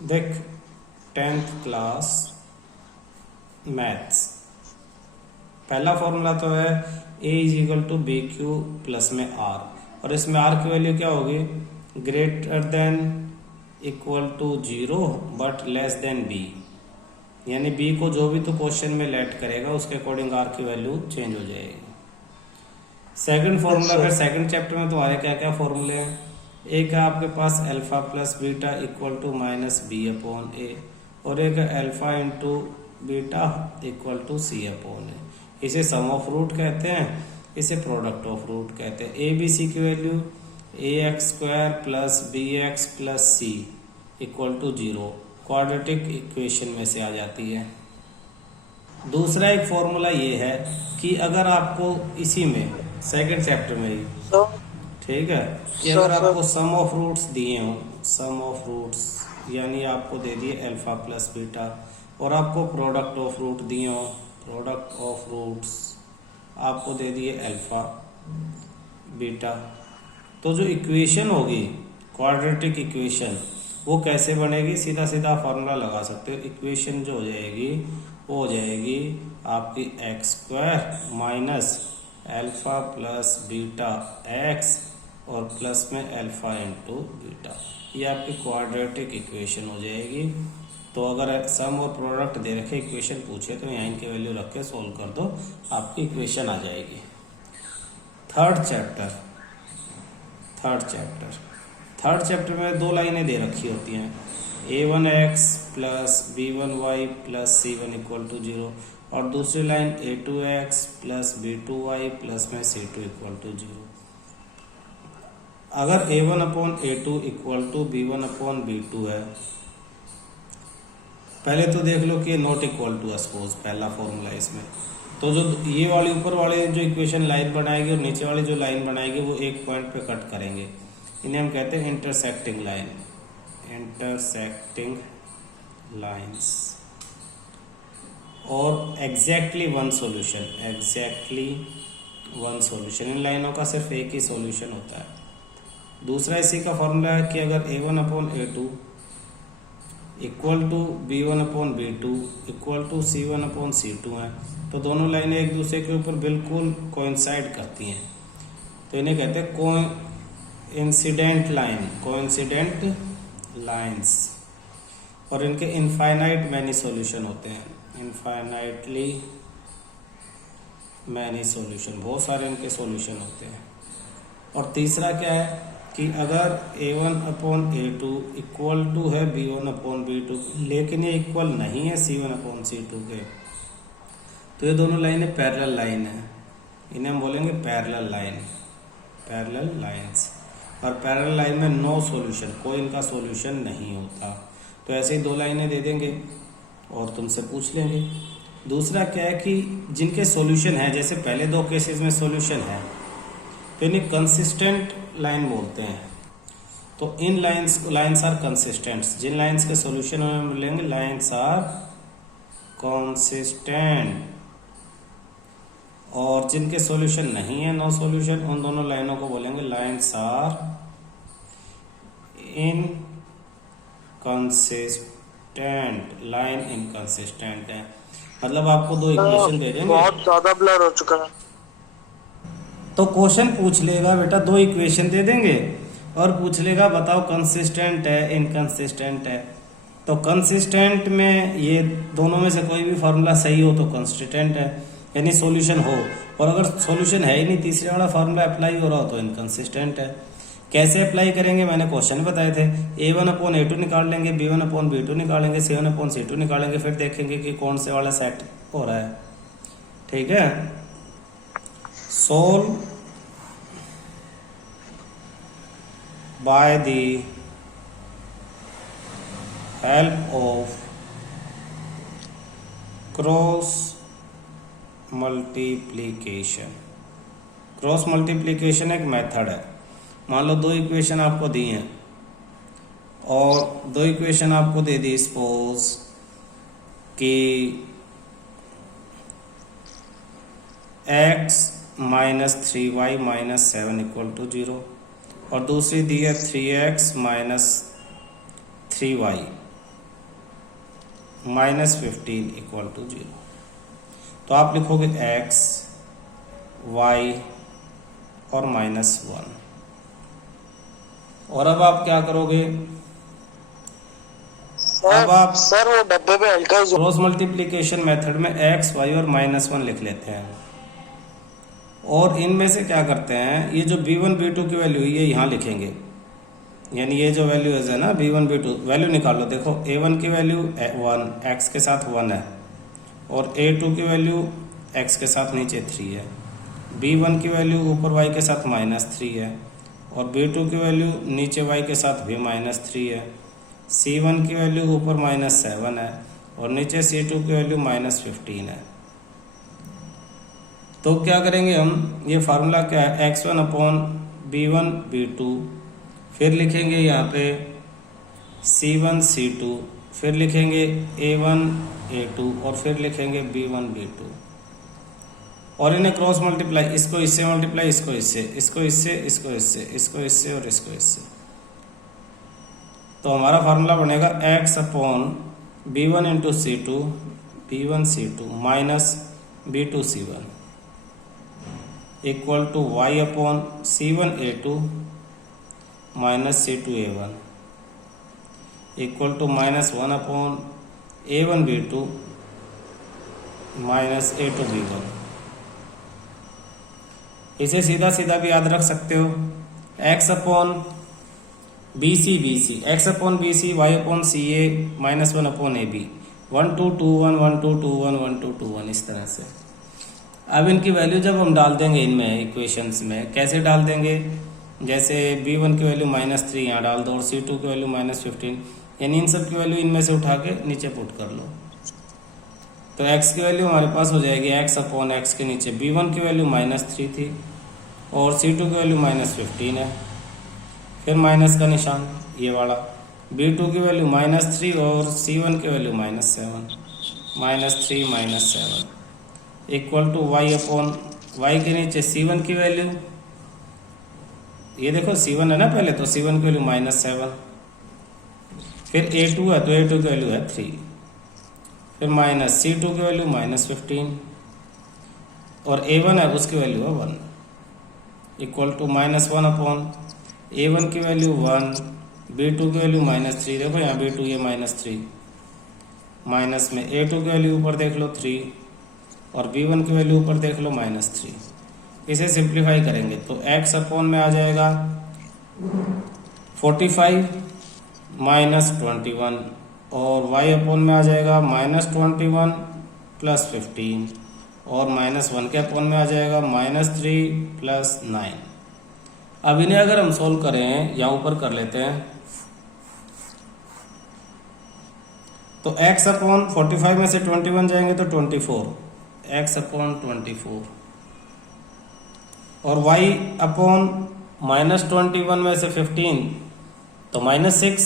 देख 10th class maths, पहला formula तो है a is equal to B Q plus में r, और इसमें r की वैल्यू क्या होगी, greater than equal to 0 but less than b, यानी b को जो भी तो क्वेश्चन में लेट करेगा उसके अकॉर्डिंग r की वैल्यू चेंज हो जाएगी। सेकंड फॉर्मूला, फिर सेकंड चैप्टर में तुम्हारे क्या क्या फॉर्मूले हैं, एक है आपके पास alpha plus beta equal to minus B upon A, और एक है alpha into beta equal to C upon A. इसे सम ऑफ रूट कहते हैं, इसे प्रोडक्ट ऑफ रूट कहते हैं। ए बी सी की value A X square plus B X plus C equal to 0 quadratic equation में से आ जाती है। दूसरा एक फॉर्मूला ये है कि अगर आपको इसी में सेकंड चैप्टर में ही, ठीक है, कि अगर आपको सम ऑफ रूट्स दिए हों, सम ऑफ रूट्स यानी आपको दे दिए अल्फा प्लस बीटा, और आपको प्रोडक्ट ऑफ रूट दिए हों, प्रोडक्ट ऑफ रूट्स आपको दे दिए अल्फा बीटा, तो जो इक्वेशन होगी क्वाड्रेटिक इक्वेशन वो कैसे बनेगी, सीधा सीधा फॉर्मूला लगा सकते हो। इक्वेशन जो हो जाएगी वो हो जाएगी आपकी x square minus alpha plus beta x और प्लस में अल्फा इंटू बीटा, ये आपकी क्वाड्रेटिक इक्वेशन हो जाएगी। तो अगर सम और प्रोडक्ट दे रखे इक्वेशन पूछे तो यहाँ इनके वैल्यू रख के सोल्व कर दो, आपकी इक्वेशन आ जाएगी। थर्ड चैप्टर में दो लाइनें दे रखी होती हैं, a1x plus b1y plus c1 equal to 0, और दूसरी line a2x plus b2y plus में c2 इक्वल टू 0। अगर a1 upon a2 equal to b1 upon b2 है, पहले तो देख लो कि नॉट इक्वल टू है, सपोज पहला फॉर्मूला इसमें, तो जो ये वाली ऊपर वाले जो इक्वेशन लाइन बनाएगी और नीचे वाली जो लाइन बनाएगी वो एक पॉइंट पे कट करेंगे, इन्हें हम कहते हैं इंटरसेक्टिंग लाइन, इंटरसेक्टिंग लाइंस। और एग्जैक्टली वन सॉल्यूशन, इन लाइनों का सिर्फ एक ही सॉल्यूशन होता है। दूसरा इसी का फॉर्मूला है कि अगर a1 upon a2 equal to b1 upon b2 equal to c1 upon c2 है, तो दोनों लाइनें एक दूसरे के ऊपर बिल्कुल कोइंसाइड करती हैं, तो इन्हें कहते हैं कोइंसिडेंट लाइंस, और इनके इनफाइनाइट मैनी सॉल्यूशन होते हैं, इनफाइनाइटली मैनी सॉल्यूशन, बहुत सारे इनके सॉल्यूशन होते हैं। और तीसरा क्या है कि अगर a1 upon a2 equal to है b1 अपॉन b2, लेकिन ये इक्वल नहीं है c1 अपॉन c2 के, तो ये दोनों लाइनें पैरेलल लाइन है, इन्हें हम बोलेंगे पैरेलल लाइंस। और पैरेलल लाइन में नो सॉल्यूशन, कोई इनका सॉल्यूशन नहीं होता, तो ऐसे ही दो लाइनें दे देंगे और तुमसे पूछ लेंगे। दूसरा क्या है कि जिनके सॉल्यूशन है, जैसे पहले दो केसेस में सॉल्यूशन है, तो इन्हें कंसिस्टेंट लाइन बोलते हैं। तो इन लाइंस आर कंसिस्टेंट्स, जिन लाइंस के सॉल्यूशन हमें मिलेंगे लाइंस आर कंसिस्टेंट, और जिनके सॉल्यूशन नहीं है, नो सॉल्यूशन, उन दोनों लाइनों को बोलेंगे lines are inconsistent, line inconsistent है। मतलब आपको दो इक्वेशन दे देंगे, बहुत ज्यादा ब्लर हो चुका है, तो क्वेश्चन पूछ लेगा बेटा, दो इक्वेशन दे देंगे और पूछ लेगा बताओ कंसिस्टेंट है इनकंसिस्टेंट है। तो कंसिस्टेंट में ये दोनों में से कोई भी फार्मूला सही हो तो कंसिस्टेंट है, यानी सॉल्यूशन हो, और अगर सॉल्यूशन है ही नहीं, तीसरे वाला फार्मूला अप्लाई हो रहा हो तो इनकंसिस्टेंट है। कैसे अप्लाई करेंगे, मैंने क्वेश्चन बताए थे, a1 अपॉन a2 निकाल लेंगे, b1 अपॉन b2 निकालेंगे, c1 अपॉन c2 निकालेंगे, फिर देखेंगे कि कौन से वाला सेट हो रहा है। ठीक है, solve by the help of cross multiplication. Cross multiplication एक मेथड है। मान लो दो इक्वेशन आपको दी हैं और दो इक्वेशन आपको दे दी, सपोज कि x minus 3y minus 7 equal to 0, और दूसरी दी है 3x minus 3y -15 equal to 0। तो आप लिखोगे x y और -1। और अब आप क्या करोगे, अब आप सर वो डब्बे पे हल्का ही क्रॉस मल्टीप्लिकेशन मेथड में x y और -1 लिख लेते हैं। और इनमें से क्या करते हैं, ये जो b1 b2 की वैल्यू ये यहाँ लिखेंगे, यानी ये जो वैल्यू है ना b1 b2 वैल्यू निकालो। देखो a1 की वैल्यू 1 x के साथ 1 है, और a2 की वैल्यू x के साथ नीचे 3 है, b1 की वैल्यू ऊपर y के साथ -3 है, और b2 की वैल्यू नीचे y के साथ भी -3 है, c1 की वैल्यू ऊपर -7 है, और नीचे c2 की वैल्यू -15 है। तो क्या करेंगे हम, ये फार्मूला क्या है, x1 अपॉन b1 b2, फिर लिखेंगे यहाँ पे c1 c2, फिर लिखेंगे a1 a2, और फिर लिखेंगे b1 b2, और इन्हें क्रॉस मल्टीप्लाई, इसको इससे मल्टीप्लाई, इसको इससे, इसको इससे, इसको इससे, इसको इससे और इसको इससे। तो हमारा फार्मूला बनेगा x upon b1 into c2 b1 c2 minus b2 c1 equal to y upon c1 a2 minus c2 a1 equal to -1 upon a1 b2 minus a2 b1। इसे सीधा सीधा भी याद रख सकते हो, x upon B C X upon B C Y upon C A -1 upon A B 1 2 2 1 1 2 2 1 1 2 2 1 इस तरह से। अब इनकी वैल्यू जब हम डाल देंगे इनमें इक्वेशंस में, कैसे डाल देंगे, जैसे b1 की वैल्यू -3 यहाँ डाल दो और c2 की वैल्यू -15, यानी इन सब की वैल्यू इनमें से उठा के नीचे पुट कर लो। तो x की वैल्यू हमारे पास हो जाएगी x अपॉन x के नीचे b1 की वैल्यू -3 थी और c2 की वैल्यू -15 है, फिर माइनस का निशान ये वाला, b2 की वैल्यू -3 और c1 की value -7 -3 -7 equal to y upon y के नीचे c1 की वैल्यू, ये देखो c1 है ना पहले, तो c1 की वैल्यू -7, फिर a2 है तो a2 की वैल्यू है 3, फिर माइनस c2 की वैल्यू -15 और a1 है उसकी वैल्यू है 1 इक्वल टू -1 अपॉन a1 की वैल्यू 1 b2 की वैल्यू -3, देखो यहाँ b2 ये -3 माइनस में a2 की वैल्यू ऊपर देख लो 3 और b1 की वैल्यू ऊपर देख लो -3। इसे सिंप्लीफाई करेंगे तो x अपॉन में आ जाएगा 45 -21 और y अपॉन में आ जाएगा -21 + 15 और -1 के अपॉन में आ जाएगा -3 + 9। अब इन्हें अगर हम सोल्व करें या ऊपर कर लेते हैं तो x अपॉन 45 में से 21 जाएंगे तो 24, x अपॉन 24 और y अपॉन -21 में से 15 तो -6,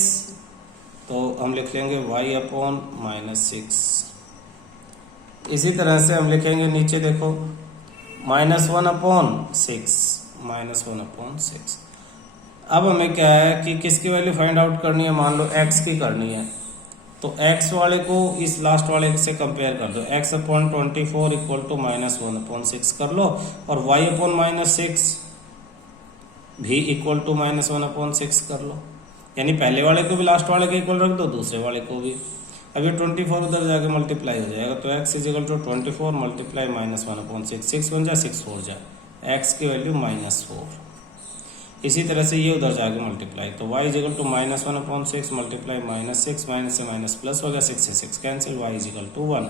तो हम लिख लेंगे y अपॉन -6। इसी तरह से हम लिखेंगे नीचे देखो -1 अपॉन 6 -1 अपॉन 6। अब हमें क्या है कि किसकी वैल्यू फाइंड आउट करनी है, मान लो x की करनी है, तो x वाले को इस लास्ट वाले से कंपेयर कर दो, x upon 24 equal to -1 upon 6 कर लो और y अपॉन -6 भी इक्वल टू -1 अपॉन 6 कर लो, यानी पहले वाले को भी लास्ट वाले के इक्वल रख दो, दूसरे वाले को भी। अब ये 24 उधर जाके मल्टीप्लाई हो जाएगा तो x equal to 24 multiply -1 upon 6, 6 बन जाए 6 4 जाए, x की वैल्यू -4। इसी तरह से ये उधर जाके मल्टीप्लाई तो y equal to -1 upon 6 multiply -6 minus से माइनस प्लस हो गया, 6 से 6 कैंसिल, y इक्वल टू 1।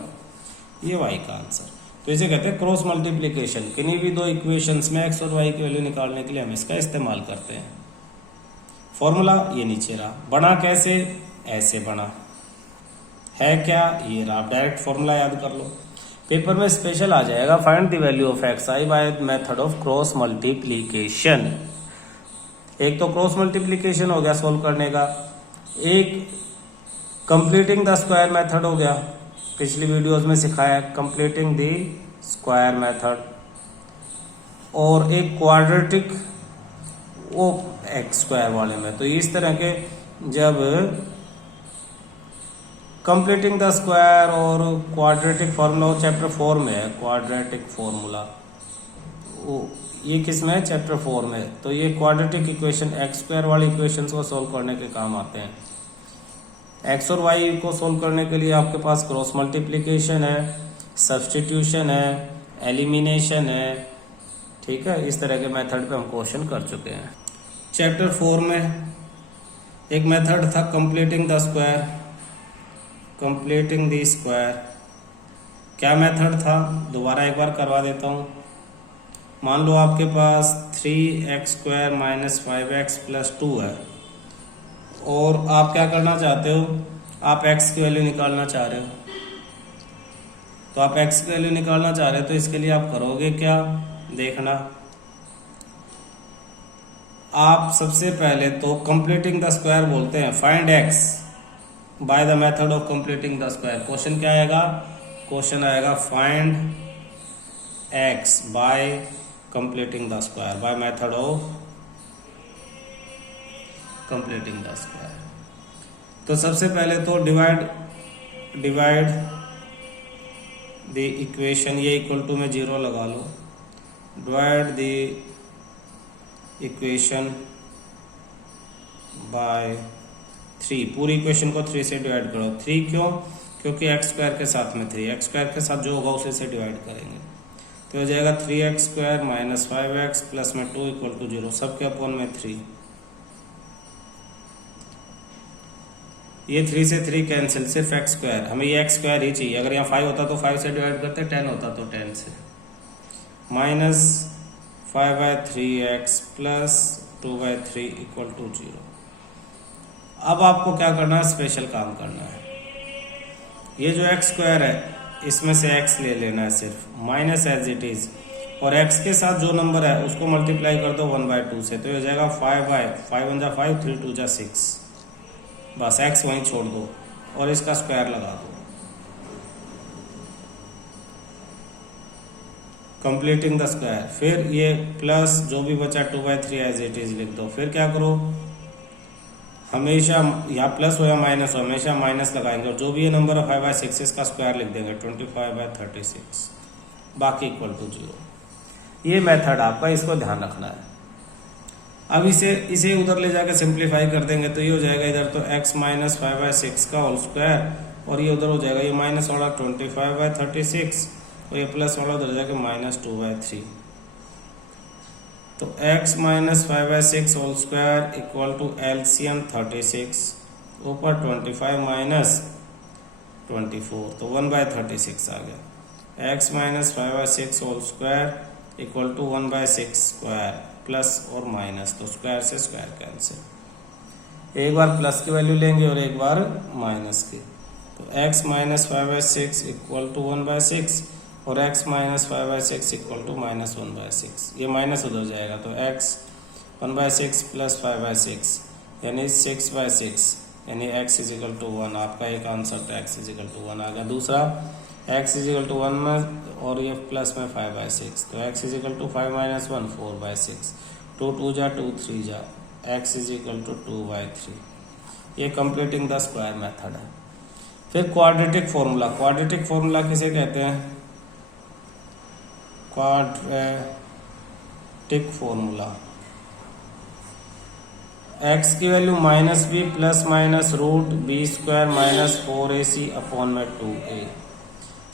ये y का आंसर। तो इसे कहते हैं क्रॉस मल्टीप्लिकेशन। किन्हीं भी दो इक्वेशंस में x और y की वैल्यू निकालने के लिए हम इसका इस्तेमाल करते हैं। फॉर्मूला ये नीचे रहा, बना कैसे, ऐसे बना है क्या, ये रहा। डायरेक्ट फॉर्मूला याद कर लो, पेपर में स्पेशल आ जाएगा find the value of xi by method of cross multiplication. एक तो क्रॉस मल्टीप्लिकेशन हो गया सोल्व करने का, एक कंप्लीटिंग द स्क्वायर मेथड हो गया, पिछली वीडियोस में सिखाया कंप्लीटिंग द स्क्वायर मेथड, और एक क्वाड्रेटिक वो एक्स स्क्वायर वाले में। तो इस तरह के जब कंप्लीटिंग द स्क्वायर और क्वाड्रेटिक फार्मूला चैप्टर 4 में है। क्वाड्रेटिक फार्मूला ये किस में है? चैप्टर 4 में। तो ये क्वाड्रेटिक इक्वेशन एक्स स्क्वायर वाली इक्वेशन को सोल्व करने के काम आते हैं। एक्स और वाई को सोल्व करने के लिए आपके पास क्रॉस मल्टीप्लीकेशन है, सब्सटीट्यूशन है, एलिमिनेशन है, ठीक है। इस तरह के मेथड पे हम क्वेश्चन कर चुके हैं। चैप्टर 4 में एक मेथड था completing the square. Completing the square क्या मेथड था? दोबारा एक बार करवा देता हूँ। मान लो आपके पास 3x² - 5x + 2 है और आप क्या करना चाहते हो? आप x की वैल्यू निकालना चाह रहे हो। तो आप x की वैल्यू निकालना चाह रहे हो तो इसके लिए आप करोगे क्या? देखना, आप सबसे पहले तो कंप्लीटिंग द स्क्वायर बोलते हैं। Find x by the method of completing the square. Question क्या आएगा? क्वेश्चन आएगा find x bye completing the square, by method of completing the square. तो सबसे पहले तो डिवाइड द इक्वेशन, ये इक्वल टू में 0 लगा लो। डिवाइड द इक्वेशन बाय 3, पूरी इक्वेशन को 3 से डिवाइड करो। 3 क्यों? क्योंकि एक्स स्क्वायर के साथ में 3, एक्स स्क्वायर के साथ जो होगा उसे से डिवाइड करेंगे। तो हो जाएगा 3x² - 5x + में 2 = 0, सबके अपॉन में 3। ये 3 से 3 कैंसिल, सिर्फ x²। हमें ये x² ही चाहिए। अगर यहाँ 5 होता तो 5 से डिवाइड करते, 10 होता तो 10 से। -5/3x + 2/3 = 0। अब आपको क्या करना है? स्पेशल काम करना है। ये जो x² है इसमें से x ले लेना है सिर्फ, माइनस एज इट इज, और x के साथ जो नंबर है उसको मल्टीप्लाई कर दो 1/2 से। तो ये हो जाएगा 5/5 1 × 5 3 2 × 6। बस x वहीं छोड़ दो और इसका स्क्वायर लगा दो। Completing the square. फिर ये प्लस जो भी बचा 2/3 एज इट इज लिख दो। फिर क्या करो? हमेशा यहाँ प्लस हो या माइनस हो, हमेशा माइनस लगाएंगे और जो भी ये नंबर है 5/6 इसका स्क्वायर लिख देंगे 25/36, बाकी = 0। ये मेथड आपका, इसको ध्यान रखना है। अब इसे उधर ले जाकर सिंप्लीफाई कर देंगे तो ये हो जाएगा इधर तो x - 5/6 का होल स्क्वायर, और ये उधर हो जाएगा ये माइनस वाला 25/36 और ये प्लस वाला उधर जाएगा -2/3। तो x - 5/6 होल स्क्वायर = LCM 36, ऊपर 25 - 24 तो 1/36 आ गया। x - 5/6 whole square = 1/6 square, plus और माइनस, तो स्क्वायर से स्क्वायर कैंसिल। एक बार प्लस की वैल्यू लेंगे और एक बार माइनस की। तो x - 5/6 = 1/6 और x - 5/6 = -1/6। ये माइनस उधर जाएगा तो x 1/6 + 5/6 यानी 6/6, यानी x = 1। आपका एक आंसर तो x = 1 आ गया। दूसरा x = 1 में और ये प्लस में 5/6, तो x = 5 - 1 4/6, 2 2 जा 2 3 जा, x = 2/3। ये कंप्लीटिंग द स्क्वायर मेथड है। फिर क्वाड्रेटिक फॉर्मूला। क्वाड्रेटिक फॉर्मूला किसे कहते हैं? Quadratic formula. x की वैल्यू -b + √b² - 4ac/2a।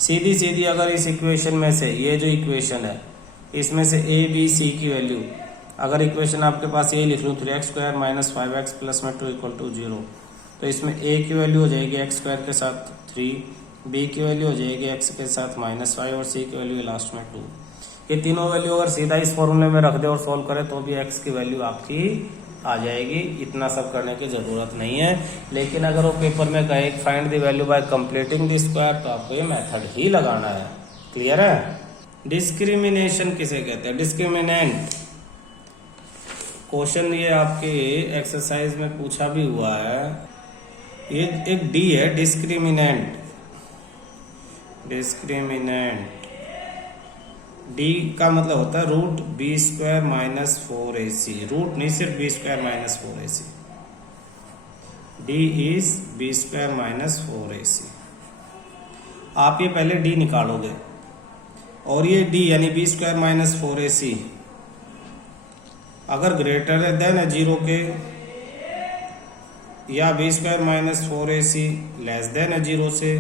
सीधी अगर इस इक्वेशन में से, ये जो इक्वेशन है इसमें से a b c की वैल्यू, अगर इक्वेशन आपके पास ये लिख लूँ 3x² - 5x + में 2 = 0, तो इसमें a की वैल्यू हो जाएगी x² के साथ 3, b की वैल्यू हो जाएगी x के साथ -5 और c की वैल्यू लास्ट में 2। ये तीनों वैल्यू अगर सीधा इस फॉर्मूले में रख दे और सॉल्व करें तो भी x की वैल्यू आपकी आ जाएगी। इतना सब करने की ज़रूरत नहीं है। लेकिन अगर वो पेपर में कहे find the value by completing the square तो आपको ये मेथड ही लगाना है। क्लियर है? डिस्क्रिमिनेशन किसे कहते हैं? डिस्क्रिमिनेंट। क्वेश्चन ये आपके एक्सरसाइज में पूछा भी हुआ है। ये एक डी है, डिस्क्रिमिनेंट। डिस्क्रिमिनेंट डी का मतलब होता है √b² - 4ac। रूट नहीं, सिर्फ b² - 4ac। D is B square minus 4ac। आप ये पहले डी निकालोगे और ये डी यानी बी स्क्वायर माइनस 4ac अगर ग्रेटर देन है 0 के या B square minus 4ac less than है 0 से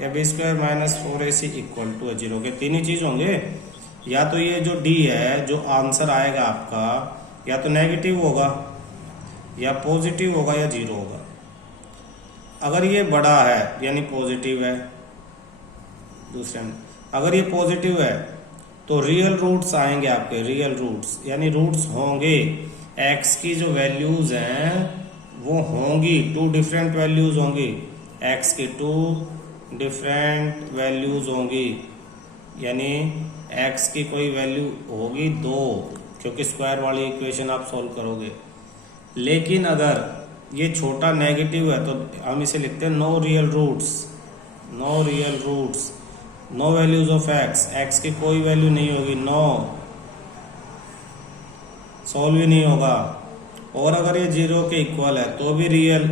या B square minus 4ac equal to है 0 के, तीन ही चीज होंगे। या तो ये जो डी है जो आंसर आएगा आपका या तो नेगेटिव होगा या पॉजिटिव होगा या 0 होगा। अगर ये बड़ा है यानी पॉजिटिव है, दूसरे में अगर ये पॉजिटिव है तो रियल रूट्स आएंगे आपके, रियल रूट्स यानी रूट्स होंगे। x की जो वैल्यूज हैं वो होंगी, टू डिफरेंट वैल्यूज होंगी, x की टू डिफरेंट वैल्यूज होंगी, यानी x की कोई वैल्यू होगी 2, क्योंकि स्क्वायर वाली इक्वेशन आप सॉल्व करोगे। लेकिन अगर ये छोटा नेगेटिव है तो हम इसे लिखते हैं no real roots, no real roots, no values of x की कोई वैल्यू नहीं होगी, नो, सॉल्व ही नहीं होगा। और अगर ये 0 के इक्वल है तो भी real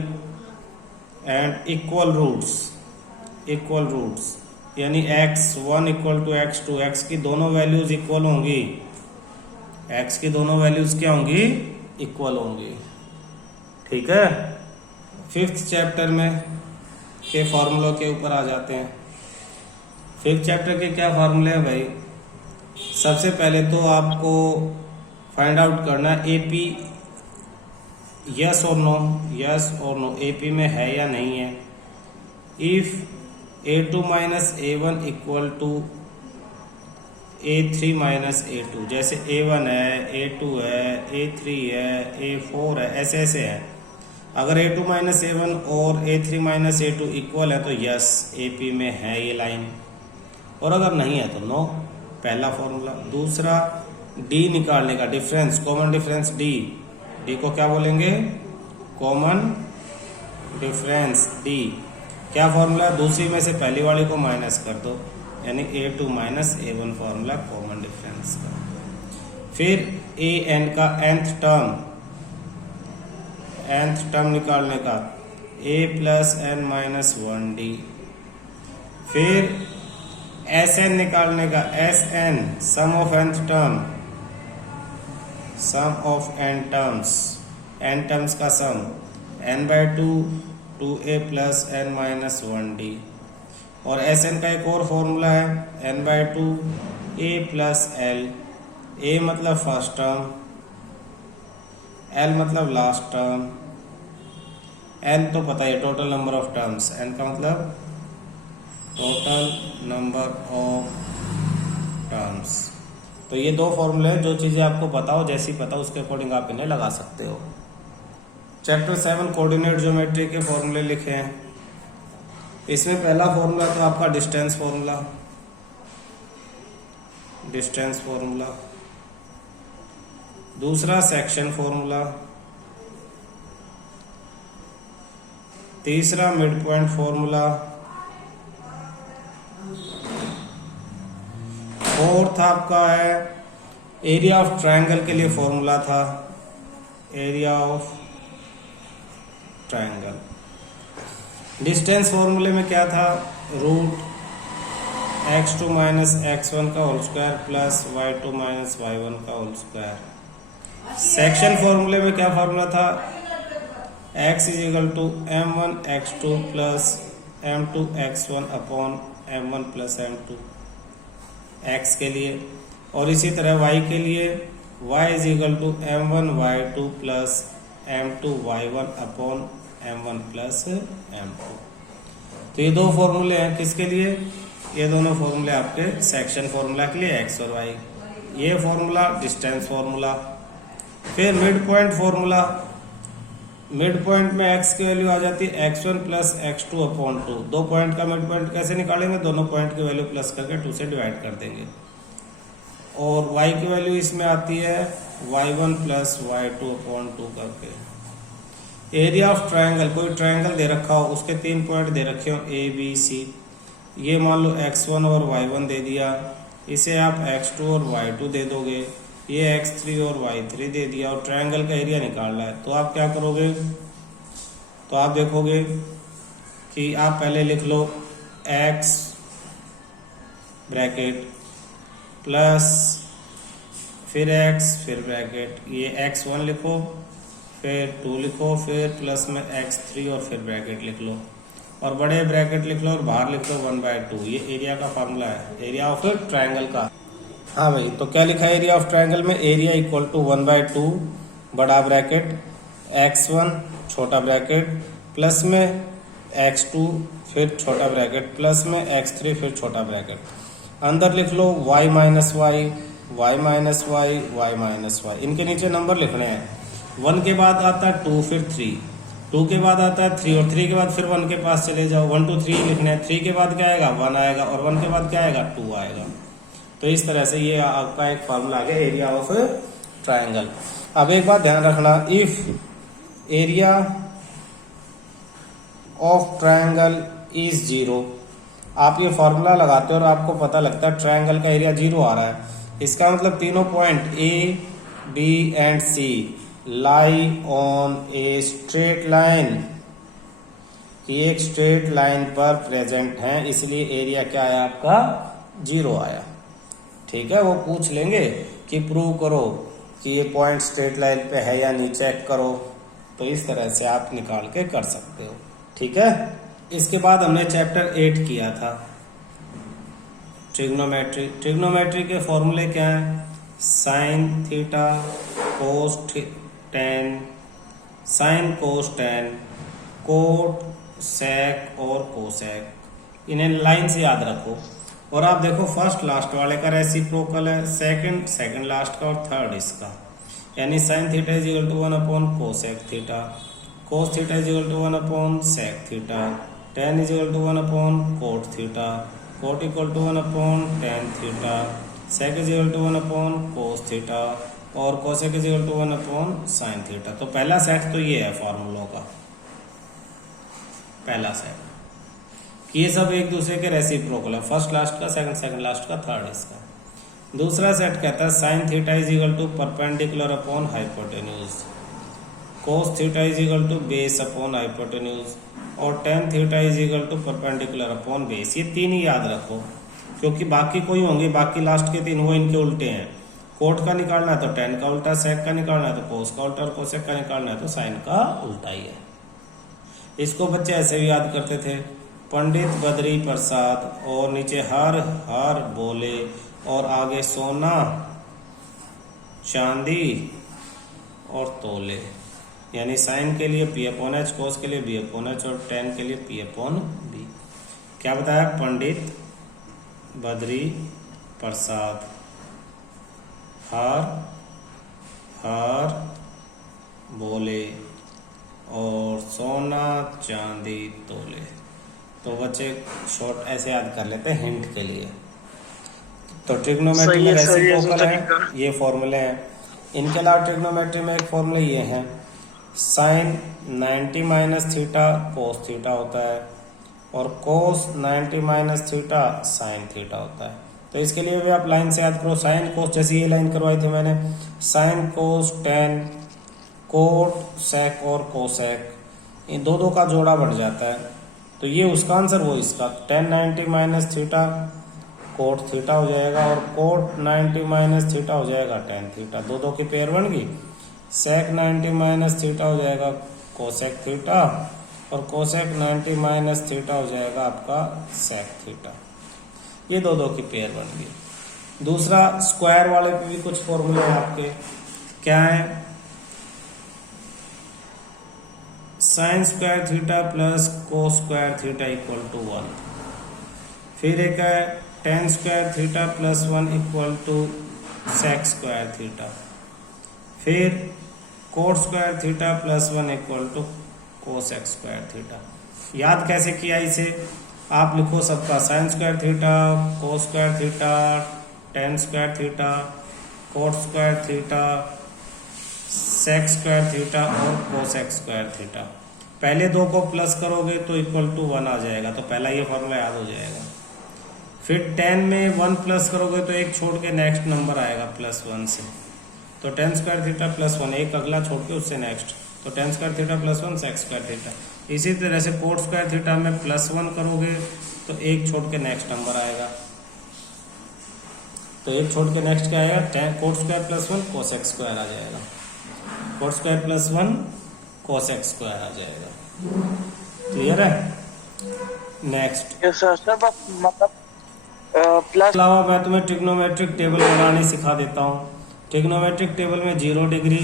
and equal roots, equal roots यानी x1 equal to x2, x की दोनों वैल्यूज इक्वल होंगी, x की दोनों वैल्यूज क्या होंगी, इक्वल होंगी। ठीक है, 5th चैप्टर में के फॉर्मूलों के ऊपर आ जाते हैं। 5th चैप्टर के क्या फॉर्मूले हैं भाई? सबसे पहले तो आपको फाइंड आउट करना है एपी यस और नो, यस और नो एपी में है या नहीं है। If a2 minus a1 equal to a3 minus a2, जैसे a1 है, a2 है, a3 है, a4 है, ऐसे ऐसे है। अगर a2 माइनस a1 और a3 माइनस a2 इक्वल है तो यस AP में है ये लाइन, और अगर नहीं है तो नो, पहला फॉर्मूला। दूसरा d निकालने का, डिफरेंस, कॉमन डिफरेंस d को क्या बोलेंगे, कॉमन डिफरेंस d। क्या फॉर्मूला, दूसरी में से पहली वाली को माइनस कर दो, यानी a2 minus a1 formula common difference का। फिर an का nth टर्म निकालने का, a plus n minus 1d। फिर sn निकालने का, sn sum of nth term, sum of n terms, n terms का sum, n/2 2a plus n minus 1d। और Sn का एक और फॉर्मूला है n/2 a plus l, a मतलब फर्स्ट टर्म, l मतलब लास्ट टर्म, n तो पता है total number of terms, n का मतलब टोटल नंबर ऑफ टर्म्स। तो ये दो फॉर्मूले हैं, जो चीज़ें आपको पता हो, जैसी पता उसके अकॉर्डिंग आप इन्हें लगा सकते हो। चैप्टर 7 कोऑर्डिनेट ज्योमेट्री के फॉर्मूले लिखे हैं। इसमें पहला फॉर्मूला तो आपका डिस्टेंस फॉर्मूला, डिस्टेंस फॉर्मूला। दूसरा सेक्शन फॉर्मूला। तीसरा मिड पॉइंट फॉर्मूला। फोर्थ आपका है एरिया ऑफ ट्रायंगल के लिए फॉर्मूला था, एरिया ऑफ ट्रायंगल। डिस्टेंस फॉर्मूले में क्या था, रूट x2 माइनस x1 का whole square plus y2 minus y1 का होल स्क्वायर। सेक्शन फॉर्मूले में क्या फॉर्मूला था, x is equal to m1 x2 plus m2 x1 upon m1 plus m2 x के लिए। और इसी तरह y के लिए y is equal to m1 y2 plus m2 y1 upon m1 plus m2। तो ये दो फॉर्मूले हैं किसके लिए, ये दोनों फॉर्मूले आपके सेक्शन फॉर्मूला के लिए x और y। ये फॉर्मूला डिस्टेंस फॉर्मूला। फिर mid point formula. Mid point में x की वैल्यू आ जाती है x1 प्लस x2 अपॉन 2। दो पॉइंट का मिड पॉइंट कैसे निकालेंगे, दोनों पॉइंट की वैल्यू प्लस करके 2 से डिवाइड कर देंगे। और y की वैल्यू इसमें आती है y1 प्लस y2 अपॉन 2 करके। एरिया ऑफ ट्रायंगल, कोई ट्रायंगल दे रखा हो, उसके 3 पॉइंट दे रखे हो a b c। ये मान लो x1 और y1 दे दिया, इसे आप x2 और y2 दे दोगे, ये x3 और y3 दे दिया, और ट्रायंगल का एरिया निकालना है। तो आप क्या करोगे, तो आप देखोगे कि आप पहले लिख लो x ब्रैकेट प्लस फिर x फिर ब्रैकेट, ये x1 लिखो फिर 2 लिखो फिर प्लस में x3 और फिर ब्रैकेट लिख लो और बड़े ब्रैकेट लिख लो और बाहर लिख लो 1/2। ये एरिया का फार्मूला है, एरिया ऑफ ट्रायंगल का। हाँ भाई, तो क्या लिखा है एरिया ऑफ ट्रायंगल में? एरिया इक्वल टू 1/2 बड़ा ब्रैकेट x1 छोटा ब्रैकेट प्लस में x2 फिर छोटा ब्रैकेट प्लस में x3 फिर छोटा ब्रैकेट, अंदर लिख लो y minus Y, y minus Y, y minus Y. इनके नीचे नंबर लिखने हैं। 1 के बाद आता है 2 फिर 3, 2 के बाद आता है 3 और 3 के बाद फिर 1 के पास चले जाओ, 1 2 3 लिखने हैं। 3 के बाद क्या आएगा? 1 आएगा और 1 के बाद क्या आएगा? 2 आएगा। तो इस तरह से ये आपका एक फार्मूला आ गया एरिया ऑफ ट्रायंगल। अब एक बात ध्यान रखना, if area of triangle is 0, आप ये फॉर्मूला लगाते हो और आपको पता लगता है ट्रायंगल का एरिया 0 आ रहा है, इसका मतलब तीनों point A, B and C lie on a straight line, ये एक स्ट्रेट लाइन पर प्रेजेंट हैं, इसलिए एरिया क्या आया आपका? 0 आया। ठीक है, वो पूछ लेंगे कि प्रूव करो कि ये पॉइंट स्ट्रेट लाइन पे है या नहीं, चेक करो। तो इस तरह से आप निकाल के कर सकते हो। ठीक है, इसके बाद हमने चैप्टर 8 किया था ट्रिग्नोमेट्री। ट्रिग्नोमेट्री के फॉर्मूले क्या हैं? Sine theta cos tan, sine cos tan, cot sec और कोसेक, इन्हें लाइन से याद रखो। और आप देखो फर्स्ट लास्ट वाले का रेसिप्रोकल है, सेकंड लास्ट का और थर्ड इसका, यानी sine theta is equal to 1 upon cosec theta, cos theta is equal to 1 upon sec theta, tan is equal to 1 upon cot theta, cot equal to 1 upon tan theta, sec is equal to 1 upon cos theta और cosec is equal to 1 upon sine theta. तो पहला set तो ये है फॉर्मूलों का, पहला set ये सब एक दूसरे के रेसिप्रोकल है, फर्स्ट लास्ट का, सेकंड लास्ट का, थर्ड इसका। दूसरा सेट कहता है sine theta is equal to perpendicular upon hypotenuse, cos theta is equal to base upon hypotenuse और tan theta is equal to perpendicular upon base. ये तीन ही याद रखो, क्योंकि बाकी कोई होंगे, बाकी लास्ट के तीन वो इनके उल्टे हैं। कोट का निकालना है तो टेन का उल्टा, सेक का निकालना है तो कोस का उल्टा और कोसेक का निकालना है तो साइन का उल्टा ही है। इसको बच्चे ऐसे भी याद करते थे, पंडित बद्री प्रसाद और नीचे हर हर बोले और आगे सोना चांदी और तोले, यानी साइन के लिए P अपॉन एच, कोस के लिए B अपॉन एच और टेन के लिए P अपॉन B। क्या बताया? पंडित बद्री प्रसाद हर हर बोले और सोना चांदी तोले। तो बच्चे शॉर्ट ऐसे याद कर लेते हैं हिंट के लिए। तो ट्रिग्नोमेट्री में रेसिप्रोकल है, ये फॉर्मूले हैं। इनके अलावा ट्रिग्नोमेट्री में एक फॉर्मूले ये हैं, sine 90 minus theta cos theta होता है और cos 90 minus theta sine theta होता है। तो इसके लिए भी आप लाइन से याद करो, साइन कोस, जैसे ये लाइन करवाई थी मैंने, sine cos tan, cot sec और कोसेक, इन दो का जोड़ा बढ़ जाता है। तो ये उसका आंसर, वो इसका, ten 90 minus theta cot theta हो जाएगा और कोट 90 माइनस थीटा हो जाएगा टेन थीटा, दो की पेयर बन गई। सेक 90 माइनस थीटा हो जाएगा कोसेक थीटा और कोसेक 90 माइनस थीटा हो जाएगा आपका सेक थीटा, ये दो की पेयर बन गई। दूसरा स्क्वायर वाले पे भी कुछ फॉर्मूले हैं आपके, क्या है? Sine square theta plus cos square theta equal to 1। फिर एक है tan square theta plus 1 equal to sec square theta. फिर cot square theta plus 1 equal to cosec square theta. याद कैसे किया इसे? आप लिखो सबका, sine square theta, cos square theta, tan square theta, cot square theta, sec square theta और cosec square theta. पहले दो को प्लस करोगे तो इक्वल टू 1 आ जाएगा, तो पहला ये फॉर्मूला याद हो जाएगा। फिर 10 में 1 प्लस करोगे तो एक छोड़ के नेक्स्ट नंबर आएगा प्लस 1 से, तो टेन स्क्वायर थीटा प्लस 1, एक अगला छोड़ के उससे नेक्स्ट, तो tan square theta plus 1 sec square theta. इसी तरह से cot स्क्वायर थीटा में +1 करोगे तो एक छोड़ के नेक्स्ट नंबर आएगा, तो एक छोड़ के नेक्स्ट क्या आएगा, tan cot square plus 1 cosec square आ जाएगा, cot square plus 1 cosec square आ जाएगा। क्लियर है? नेक्स्ट सर बस मतलब प्लस अलावा मैं तुम्हें ट्रिग्नोमेट्रिक टेबल बनाने सिखा देता हूँ। ट्रिग्नोमेट्रिक टेबल में 0 डिग्री,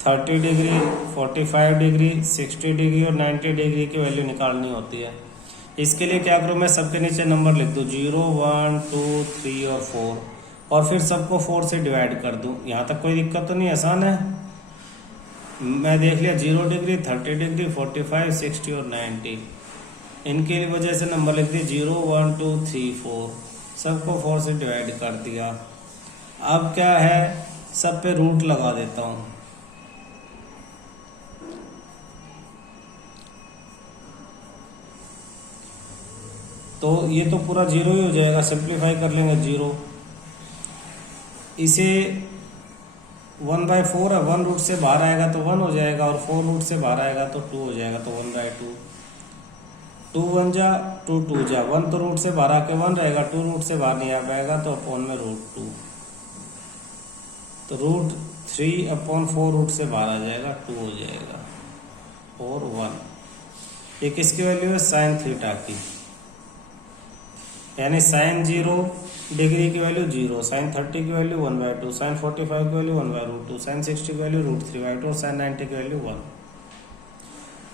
30 डिग्री, 45 डिग्री, 60 डिग्री और 90 डिग्री की वैल्यू निकालनी होती है। इसके लिए क्या करूँ, मैं सबके नीचे नंबर लिख दूँ 0, 1, 2, 3 और 4 और फिर सबको 4 से डिवाइड कर दूँ। यहाँ तक कोई दिक्कत तो नहीं, आसान है। मैं देख लिया 0 डिग्री, 30 डिग्री, 45, 60 और 90, इनके वजह से नंबर लिख दिए 0, 1, 2, 3, 4, सबको 4 से डिवाइड कर दिया। अब क्या है, सब पे रूट लगा देता हूँ। तो ये तो पूरा 0 ही हो जाएगा, सिंप्लीफाई कर लेंगे 0। इसे 1/4 है, 1 रूट से बाहर आएगा तो 1 हो जाएगा और 4 रूट से बाहर आएगा तो 2 हो जाएगा, तो 1/2। 2 1 जा 2 2 जा, 1 तो रूट से बाहर आके 1 रहेगा, 2 रूट से बाहर नहीं आ पाएगा तो अपॉन में √2, तो √3/4 रूट से बाहर आ जाएगा, 2 हो जाएगा और 1। ये किसकी वैल्यू है, साइन थीटा की, यानी साइन 0 डिग्री की वैल्यू 0, साइन 30 की वैल्यू 1/2, साइन 45 की वैल्यू 1/√2, साइन 60 की वैल्यू √3/2 और साइन 90 की वैल्यू 1।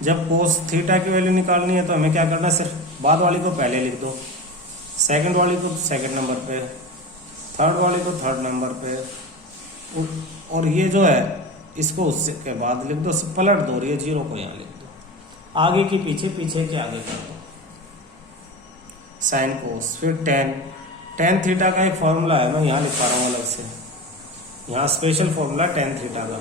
जब कोस थीटा की वैल्यू निकालनी है तो हमें क्या करना है, सिर्फ बाद वाली को पहले लिख दो, सेकंड वाली को सेकंड नंबर पे, थर्ड वाली को थर्ड नंबर पे, और ये जो है इसको उससे के बाद लिख दो, पलट दो, ये 0 को यहाँ लिख दो, आगे की पीछे, पीछे के आगे कर दो, साइन कोस। फिर टेन थीटा का एक फॉर्मूला है, मैं यहाँ लिख पा रहा हूँ अलग से, यहाँ स्पेशल फॉर्मूला टेन थीटा का,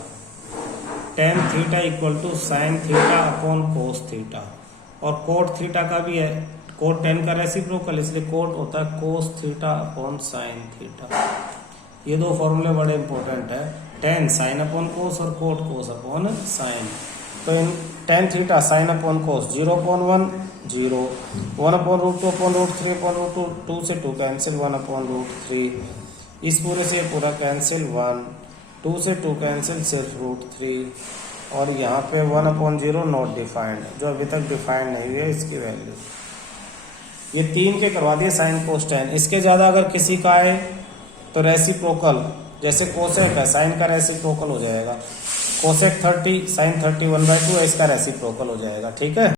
tan theta equal to sine theta upon cos theta, और कोट थीटा का भी है, कोट टेन का रेसिप्रोकल, इसलिए कोट होता है cos theta upon sine theta. ये दो फॉर्मूले बड़े इंपॉर्टेंट है, टेन साइन अपॉन कोस और कोट कोस अपॉन साइन। तो इन tan theta sine upon cos 0/1 0, 1/√2 upon √3 upon √2 से 2 कैंसिल, 1/√3, इस पूरे से पूरा कैंसिल 1, 2 से 2 कैंसिल सिर्फ √3, और यहाँ पे 1/0 नॉट डिफाइंड, जो अभी तक डिफाइंड नहीं हुई है इसकी वैल्यू। ये 3 के करवा दिए साइन कोस टेन। इसके ज़्यादा अगर किसी का है तो रेसिप्रोकल, जैसे कोसेक है, साइन का रेसिप्रोकल हो जाएगा, कोसेक 30 साइन 30 1/2 है, इसका रेसिप्रोकल हो जाएगा। ठीक है।